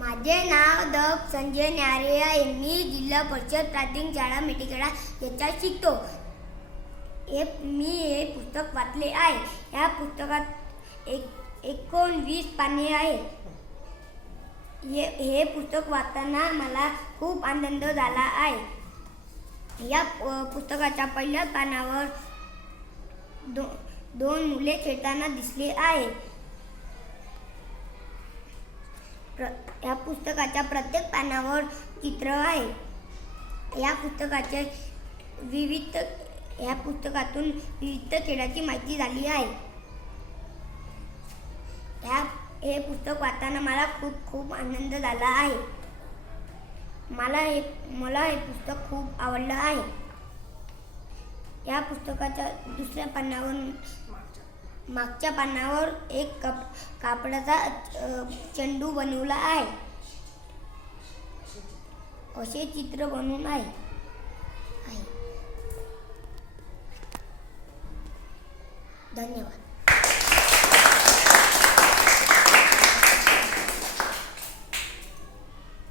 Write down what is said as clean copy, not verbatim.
माझे नाव संजय न्यारे आहे. मी जिल्हा परिषद प्राथमिक शाळा मेटीखेडा याच्यात शिकतो. मी हे पुस्तक वाचले आहे. या पुस्तकात 19 पाने आहे. हे पुस्तक वाचताना मला खूप आनंद झाला आहे. या पुस्तकाच्या पहिल्या पानावर दोन मुले खेळताना दिसले आहे. या पुस्तकाच्या प्रत्येक पानावर चित्र आहे. या पुस्तकातून विविध खेळाची माहिती झाली आहे. हे पुस्तक वाचताना मला खूप आनंद झाला आहे. मला हे पुस्तक खूप आवडलं आहे. या पुस्तकाच्या दुसऱ्या मागच्या पानावर एक कापडाचा चेंडू बनवला आहे. असे चित्र बनवून आहे. धन्यवाद.